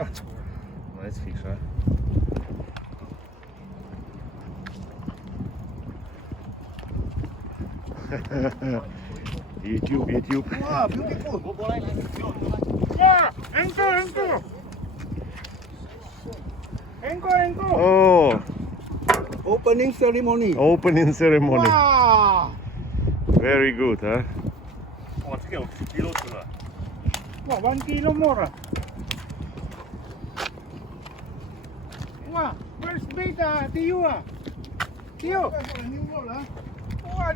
Nice fish, huh? YouTube. Wow, beautiful. Yeah, anchor. Oh, Opening ceremony. opening ceremony. Wow. Very good, huh? 와, 저게 어떻게 길어 들어? 와, 1 kilo more. 와, where's bait, Tio? Tio. Wow,